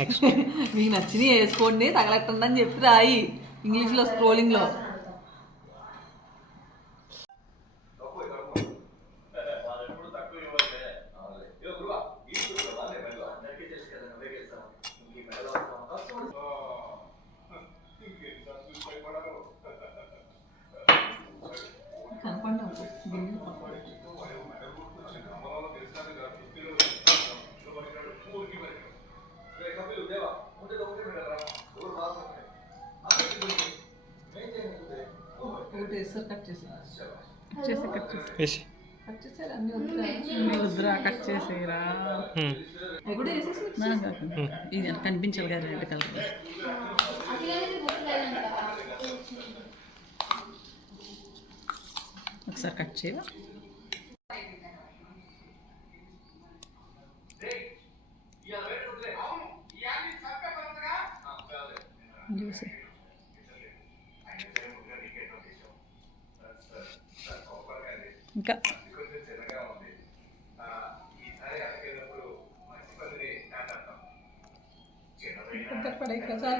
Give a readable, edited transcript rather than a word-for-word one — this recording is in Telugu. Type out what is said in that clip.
నెక్స్ట్ మీకు నచ్చినవి వేసుకోండి, తగలెట్టండి అని చెప్పి రాయి ఇంగ్లీష్లో స్క్రోలింగ్లో. కనపడి కట్ చేసేరా అన్ని వద్దురా, కట్ చేసేరా. ఇది కనిపించాలి కదా రెడ్ కలర్. ఒకసారి కట్ చేయవా? చూసి ఇంకా పడే కదా.